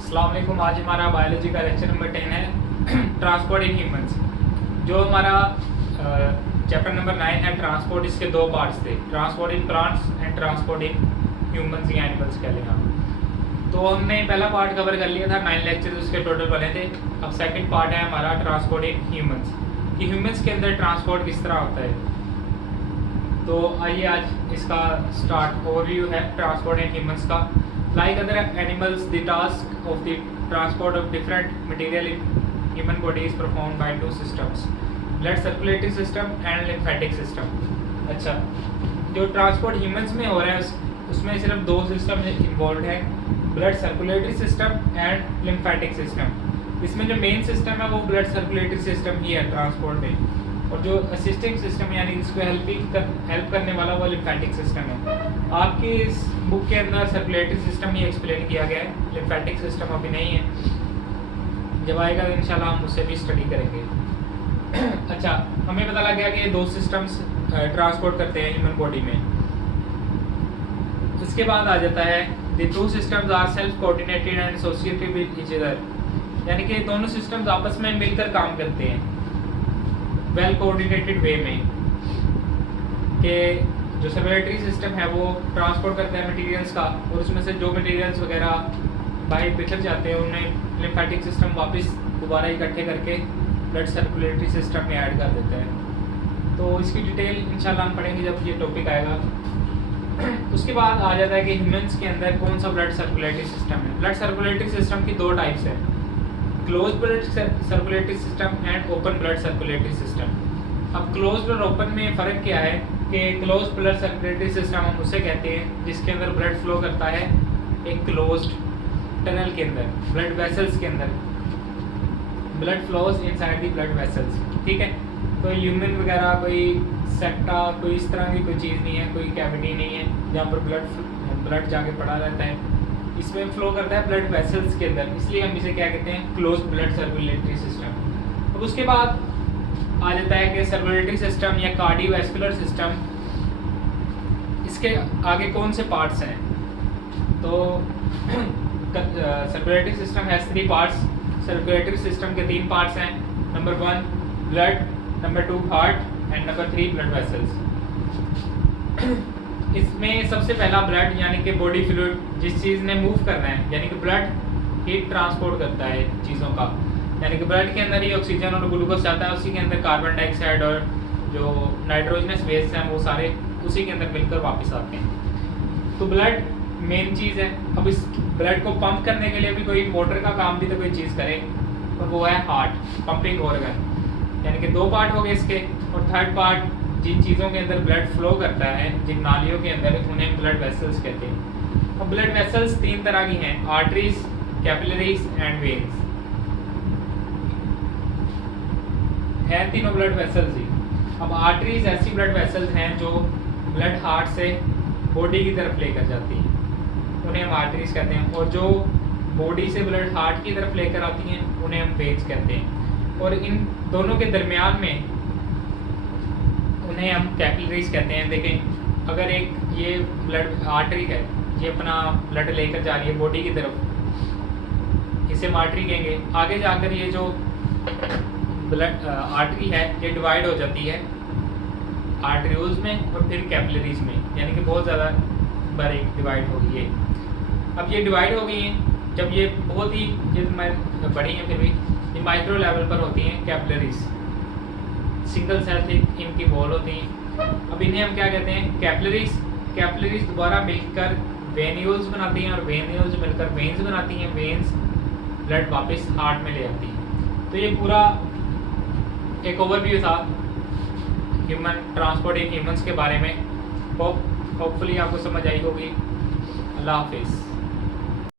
अस्सलाम वालेकुम। आज हमारा बायोलॉजी का लेक्चर नंबर 10 है ट्रांसपोर्ट इन ह्यूमंस। जो हमारा चैप्टर नंबर 9 है ट्रांसपोर्ट, इसके दो पार्ट्स थे, transport in plants and transport in humans या एनिमल्स कह लेना। तो हमने पहला पार्ट कवर कर लिया था, 9 लेक्चर उसके टोटल बने थे। अब सेकंड पार्ट है हमारा ट्रांसपोर्ट इन ह्यूमंस, कि ह्यूमंस के अंदर ट्रांसपोर्ट किस तरह होता है। तो आइए आज इसका स्टार्ट ओवरव्यू है ट्रांसपोर्ट इन ह्यूमंस का। Like other animals, the task of the transport of different material in human body is performed by two systems, blood circulatory system and lymphatic system। अच्छा, जो ट्रांसपोर्ट ह्यूमंस में हो रहा है उसमें सिर्फ दो सिस्टम इन्वॉल्व है, blood circulatory system and lymphatic system. इसमें जो मेन सिस्टम है वो ब्लड सर्कुलेटरी सिस्टम ही है ट्रांसपोर्ट में, और जो असिस्टिंग सिस्टम यानी इसको हेल्प करने वाला वो लिम्फेटिक सिस्टम है। आपकी इस बुक के अंदर सर्कुलेटरी सिस्टम ही एक्सप्लेन किया गया है, लिम्फेटिक सिस्टम अभी नहीं है, जब आएगा तो इंशाल्लाह हम उससे भी स्टडी करेंगे। अच्छा, हमें पता लग गया कि ये दो सिस्टम्स ट्रांसपोर्ट करते हैं ह्यूमन बॉडी में। इसके बाद आ जाता है the two systems are self coordinated and associated with each other, यानी कि दोनों सिस्टम्स आपस में मिलकर काम करते हैं वेल कोऑर्डिनेटेड वे में। कि जो सर्कुलेटरी सिस्टम है वो ट्रांसपोर्ट करता है मटेरियल्स का, और उसमें से जो मटेरियल्स वगैरह बाहर बिखर जाते हैं उन्हें लिम्फेटिक सिस्टम वापस दोबारा इकट्ठे करके ब्लड सर्कुलेटरी सिस्टम में ऐड कर देता है। तो इसकी डिटेल इंशाल्लाह हम पढ़ेंगे जब ये टॉपिक आएगा। उसके बाद आ जाता है कि ह्यूमंस के अंदर कौन सा ब्लड सर्कुलेटरी सिस्टम है। ब्लड सर्कुलेटरी सिस्टम की दो टाइप्स है, close blood circulatory system and open blood circulatory system. अब क्लोज और ओपन में फ़र्क क्या है कि क्लोज ब्लड सर्कुलेटरी सिस्टम हम उसे कहते हैं जिसके अंदर ब्लड फ्लो करता है एक क्लोज्ड टनल के अंदर, ब्लड वेसल्स के अंदर, blood flows inside the blood vessels. ठीक है, कोई ल्यूमेन वगैरह, कोई सेप्टा, कोई इस तरह की कोई चीज़ नहीं है, कोई कैविटी नहीं है जहाँ पर ब्लड जाके पड़ा रहता है। इसमें फ्लो करता है ब्लड वेसल्स के अंदर, इसलिए हम इसे क्या कहते हैं, क्लोज ब्लड सर्कुलेटरी सिस्टम। अब उसके बाद आ जाता है कि सर्कुलेटरी सिस्टम या कार्डियोवैस्कुलर सिस्टम। इसके आगे कौन से पार्ट्स हैं, तो circulatory system has 3 parts. Circulatory system के 3 पार्ट्स हैं, number 1 blood, number 2 heart and number 3 blood vessels. इसमें सबसे पहला ब्लड यानी कि बॉडी फ्लूइड, जिस चीज़ ने मूव करना है, यानी कि ब्लड हीट ट्रांसपोर्ट करता है चीज़ों का, यानी कि ब्लड के अंदर ही ऑक्सीजन और ग्लूकोज जाता है, उसी के अंदर कार्बन डाइऑक्साइड और जो नाइट्रोजनस वेस्ट हैं वो सारे उसी के अंदर मिलकर वापस आते हैं। तो ब्लड मेन चीज़ है। अब इस ब्लड को पंप करने के लिए भी कोई मोटर का काम भी तो कोई चीज़ करे, और वो है हार्ट, पंपिंग ऑर्गन। यानी कि 2 पार्ट हो गए इसके, और थर्ड पार्ट जिन चीज़ों के अंदर ब्लड फ्लो करता है, जिन नालियों के अंदर, उन्हें ब्लड वेसल्स कहते हैं। अब ब्लड वेसल्स 3 तरह की हैं, आर्टरीज, कैपिलरीज एंड वेन्स है, तीनों ब्लड वेसल्स ही। अब आर्टरीज ऐसी ब्लड वेसल्स हैं जो ब्लड हार्ट से बॉडी की तरफ लेकर जाती हैं, उन्हें हम आर्टरीज कहते हैं, और जो बॉडी से ब्लड हार्ट की तरफ लेकर आती हैं उन्हें हम वेन्स कहते हैं, और इन दोनों के दरमियान में उन्हें हम कैपिलरीज कहते हैं। देखें, अगर एक ये ब्लड आर्टरी है, ये अपना ब्लड लेकर जा रही है बॉडी की तरफ, इसे हम आर्टरी कहेंगे। आगे जाकर ये जो ब्लड आर्टरी है ये डिवाइड हो जाती है आर्टरीज में और फिर कैपिलरीज में, यानी कि बहुत ज़्यादा बारीक डिवाइड हो गई है। अब ये डिवाइड हो गई हैं, जब ये बहुत ही बड़ी हैं, फिर भी ये माइक्रो लेवल पर होती हैं कैपिलरीज, सिंगल सेल थिक इनकी वॉल होती हैं। अब इन्हें हम क्या कहते हैं, कैपिलरीज। कैपिलरीज दोबारा मिलकर वेन्यूल्स बनाती हैं, और वेन्यूल्स मिलकर वेन्स बनाती हैं, वेन्स ब्लड वापस हार्ट में ले आती हैं। तो ये पूरा एक ओवरव्यू था ह्यूमन ट्रांसपोर्ट इन ह्यूमंस के बारे में। होपफुली आपको समझ आई होगी। अल्लाह हाफिज़।